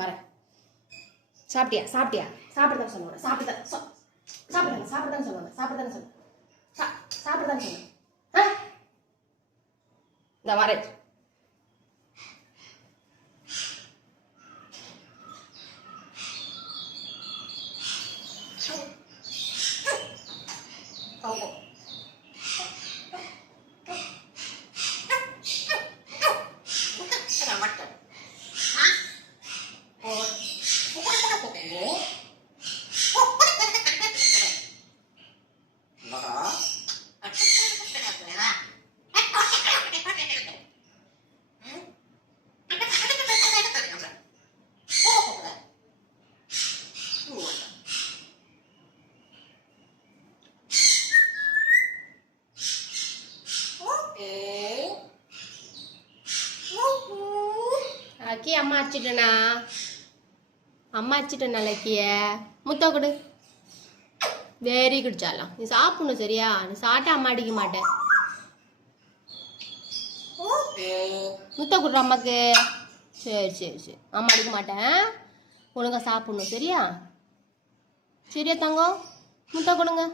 வரேன். சாப்பிட்டியா சாப்பிட்டியா? சாப்பிடுதான் சொல்லுவாங்க. சாப்பிடுதான் சொல்லுவாங்க. சாப்பிடுதான்னு சொல்லுவேன். சாப்பிடுதான்னு சொல்லுவேன். இந்த வரேன். லக்கி அம்மா அடிச்சிட்டேனா? அம்மா அடிச்சிட்டேனா லக்கிய? முத்தா கொடு. வெரி குட் சாலம். நீ சாப்பிடணும் சரியா? நீ சாப்பிட்டா அம்மா அடிக்க மாட்டேன். முத்தா கொடுற அம்மாக்கு. சரி அம்மா அடிக்க மாட்டேன். ஒழுங்கா சாப்பிடணும் சரியா? சரியா தங்கம்? முத்தா கொடுங்க.